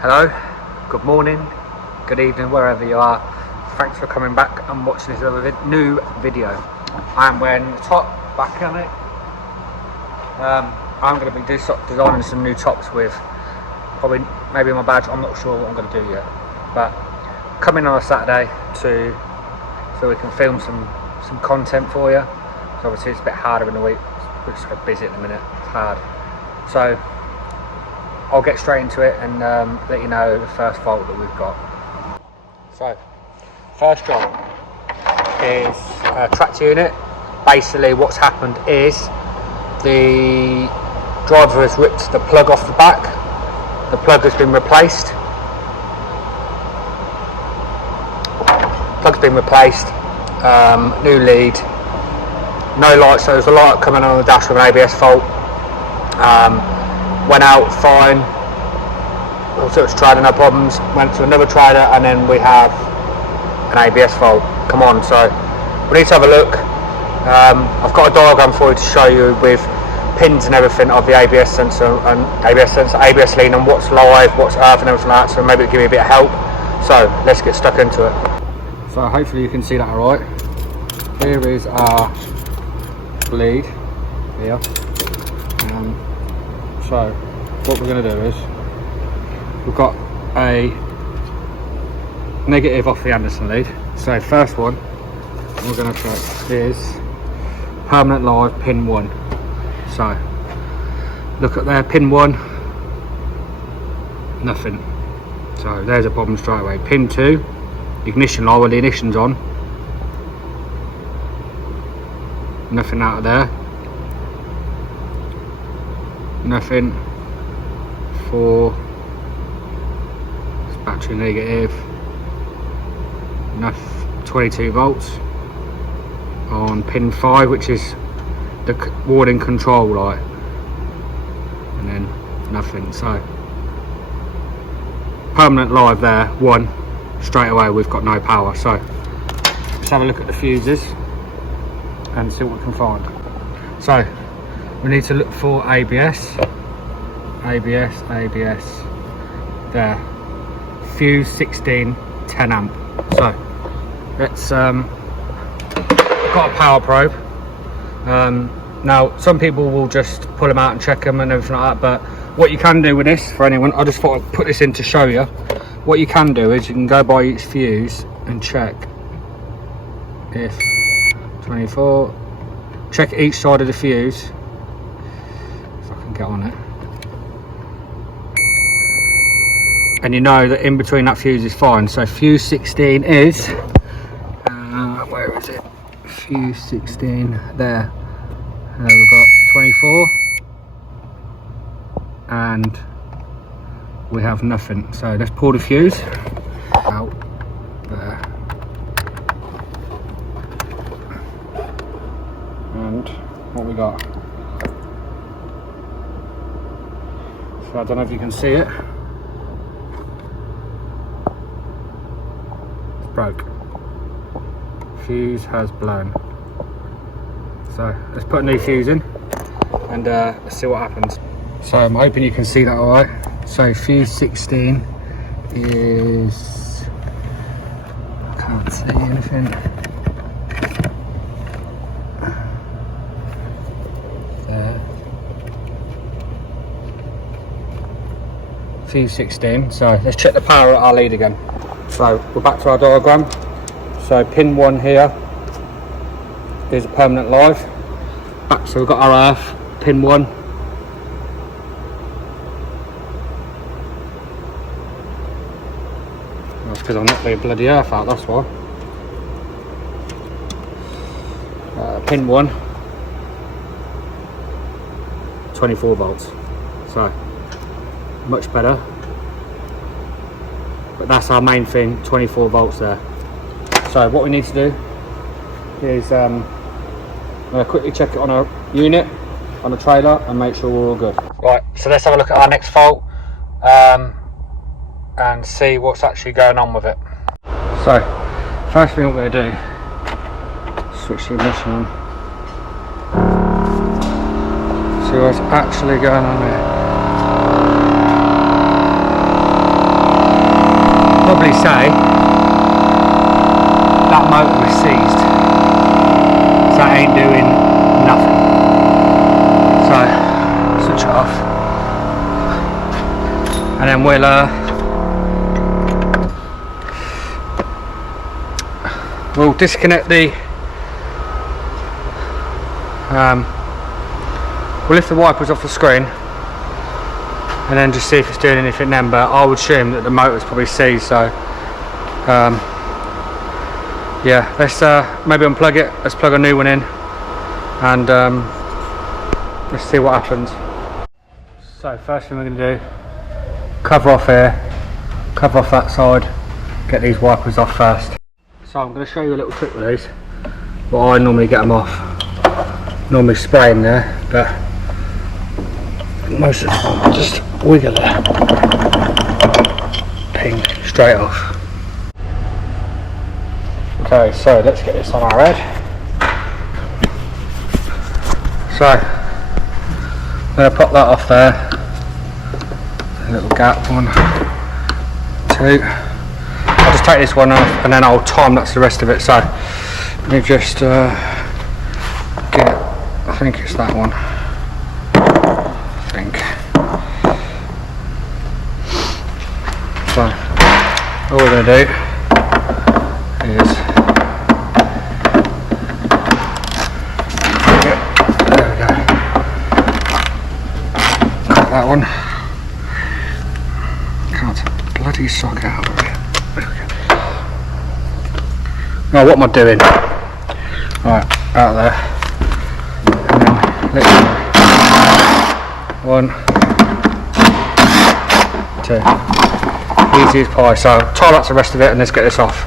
Hello, good morning, good evening, wherever you are. Thanks for coming back and watching this other new video. I'm wearing the top back on it. I'm going to be designing some new tops with probably maybe my badge. I'm not sure what I'm going to do yet, but coming on a Saturday so we can film some content for you. So obviously it's a bit harder in the week. We're just busy at the minute. It's hard. So I'll get straight into it and let you know the first fault that we've got. So, first job is a tractor unit. Basically what's happened is the driver has ripped the plug off the back. The plug has been replaced. Plug's been replaced, new lead, no light, so there's a light coming on the dash with an ABS fault. Went out fine, also it's trailer, no problems. Went to another trailer and then we have an ABS fault. Come on, so we need to have a look. I've got a diagram for you to show you with pins and everything of the ABS sensor and ABS lean and what's live, what's earth and everything like that, so maybe it'll give you a bit of help. So let's get stuck into it. So hopefully you can see that alright. Here is our bleed here. So what we're going to do is we've got a negative off the Anderson lead. So first one we're going to check is permanent live pin 1. So look at there, pin 1, nothing. So there's a problem straight away. Pin 2, ignition light, when the ignition's on, nothing out of there. Nothing for battery negative, 22 volts on pin 5, which is the warning control light, and then nothing. So permanent live there, 1, straight away we've got no power. So let's have a look at the fuses and see what we can find. So we need to look for ABS, there, fuse 16, 10 amp. So let's, got a power probe. Now some people will just pull them out and check them and everything like that, but what you can do with this, for anyone, I just thought I'd put this in to show you. What you can do is you can go by each fuse and check if 24, check each side of the fuse. Get on it, and you know that in between that fuse is fine. So fuse 16 is where is it? Fuse 16 there. We've got 24 and we have nothing. So let's pull the fuse out there, and what we got. So I don't know if you can see it. It's broke. Fuse has blown. So let's put a new fuse in and let's see what happens. So I'm hoping you can see that alright. So fuse 16 is, I can't see anything. There. Fuse 16. So let's check the power at our lead again. So we're back to our diagram. So pin 1 here is a permanent live. Back, so we've got our earth, pin 1. That's because I'm not the bloody earth out, that's why. Pin 1, 24 volts. So much better, but that's our main thing, 24 volts there. So what we need to do is I'm going to quickly check it on a unit, on a trailer, and make sure we're all good. Right, so let's have a look at our next fault and see what's actually going on with it. So first thing we're going to do, switch the ignition on, see what's actually going on here. definitely say that motor is seized, so it ain't doing nothing. So switch it off, and then we'll disconnect the we'll lift the wipers off the screen and then just see if it's doing anything then, but I would assume that the motor's probably seized, so yeah, let's maybe unplug it, let's plug a new one in, and let's see what happens. So first thing we're going to do, cover off here, cover off that side, get these wipers off first. So I'm going to show you a little trick with these, but I normally get them off, normally spray in there, but most of the time I just wiggle it, ping straight off. Okay, so let's get this on our head. So I'm going to pop that off there, a little gap, 1, 2. I'll just take this one off and then I'll time lapse the rest of it. So let me just get, I think it's that one. I think. So all we're going to do is there we go. Cut that one. Can't bloody sock out of it. There we go. Now what am I doing? Right, out there. And then literally 1, 2. Easy as pie. So tie up the rest of it and let's get this off.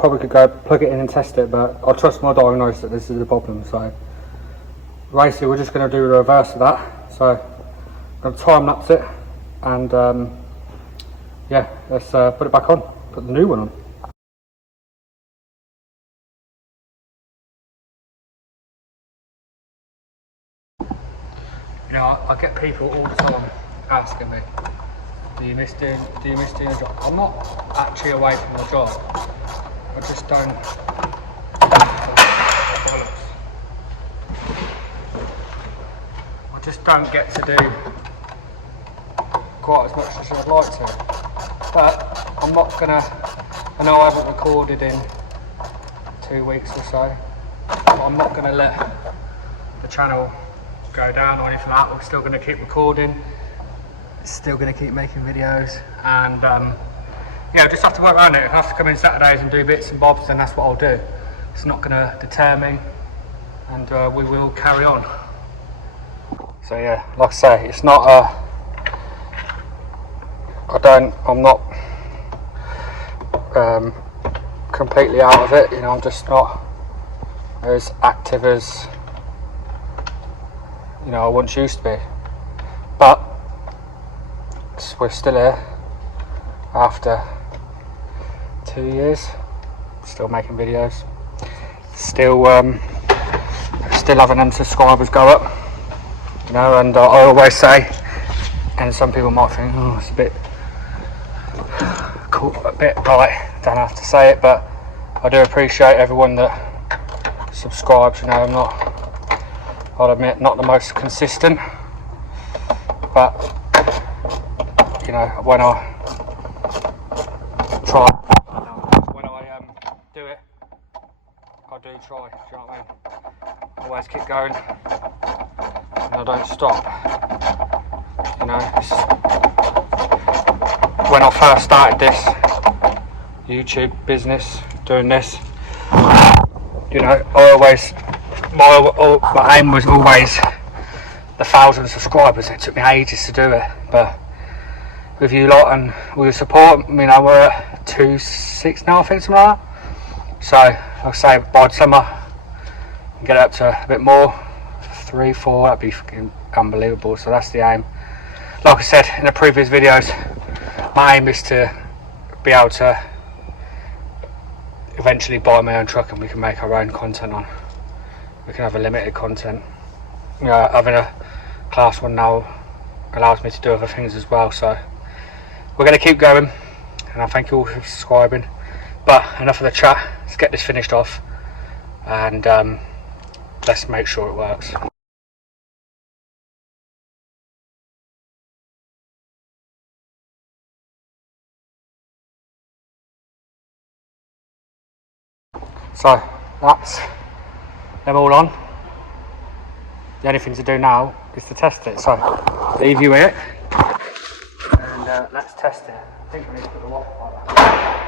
Probably could go plug it in and test it, but I trust my diagnosis that this is the problem. So basically we're just going to do the reverse of that. So I'm going to time lapse it, and yeah, let's put it back on, put the new one on. You know, I get people all the time asking me, do you miss doing your job? I'm not actually away from my job. I just don't. I just don't get to do quite as much as I'd like to. But I'm not gonna. I know I haven't recorded in 2 weeks or so. But I'm not gonna let the channel go down or anything like that. We're still gonna keep recording. Still gonna keep making videos, and yeah, just have to work around it. If I have to come in Saturdays and do bits and bobs, then that's what I'll do. It's not going to deter me, and we will carry on. So yeah, like I say, it's not I'm not completely out of it, you know, I'm just not as active as, you know, I once used to be. But we're still here after 2 years, still making videos, still still having them subscribers go up, you know. And I always say, and some people might think, oh, it's a bit cool, a bit right, don't have to say it, but I do appreciate everyone that subscribes. You know, I'm not, I'll admit, not the most consistent, but you know, when I try, when I do it, I do try. Do you know what I mean? Always keep going, and I don't stop. You know, when I first started this YouTube business, doing this, you know, I always, my aim was always the 1,000 subscribers. It took me ages to do it, but with you lot and with your support, you know, we're at 2.6 now, I think, something like that. So, like I say, by the summer, get it up to a bit more, 3, 4, that'd be fucking unbelievable. So that's the aim. Like I said in the previous videos, my aim is to be able to eventually buy my own truck and we can make our own content on. We can have a limited content. You know, having a class 1 now allows me to do other things as well. So we're going to keep going, and I thank you all for subscribing. But enough of the chat, let's get this finished off, and let's make sure it works. So that's them all on. The only thing to do now is to test it. So leave you it, and let's test it. I think we need to put the water like that.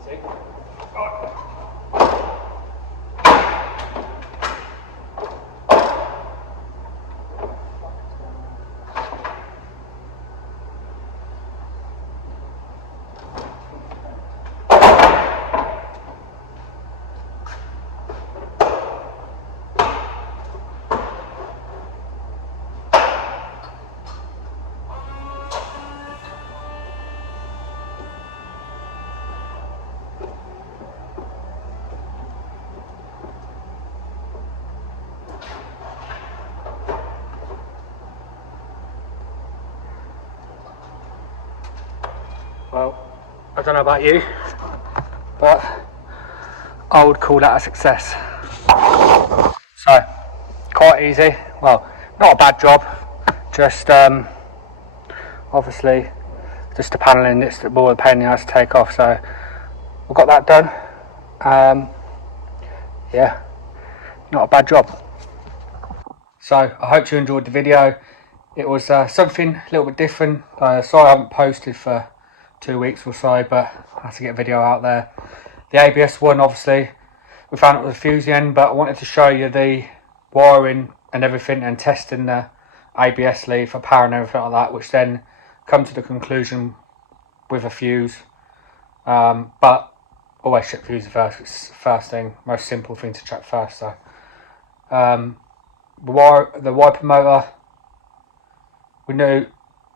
Easy. Well, I don't know about you, but I would call that a success. So, quite easy. Well, not a bad job. Just obviously, just the panelling, it's the more of a pain in the ass to take off. So, we got that done. Yeah, not a bad job. So, I hope you enjoyed the video. It was something a little bit different. Sorry I haven't posted for 2 weeks or so, but I had to get a video out there. The ABS one, obviously, we found it was a fusing end, but I wanted to show you the wiring and everything and testing the ABS lead for power and everything like that, which then come to the conclusion with a fuse. But always check fuse first. It's the first thing, most simple thing to check first. So the wiper motor, we knew,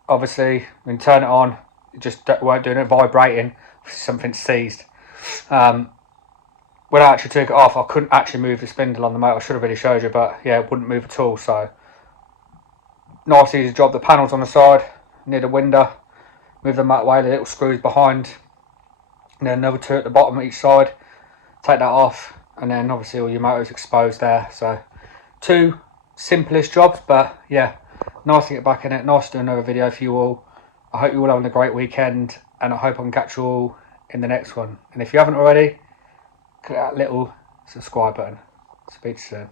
obviously, we can turn it on. It just weren't doing it, vibrating, something seized. When I actually took it off, I couldn't actually move the spindle on the motor. I should have really showed you, but yeah, it wouldn't move at all. So nice easy job. The panels on the side near the window, move them that way, the little screws behind, and then another 2 at the bottom each side. Take that off, and then obviously all your motor's exposed there. So 2 simplest jobs, but yeah, nice to get back in it. Nice to do another video for you all. I hope you're all having a great weekend, and I hope I can catch you all in the next one. And if you haven't already, click that little subscribe button. Speak to you soon.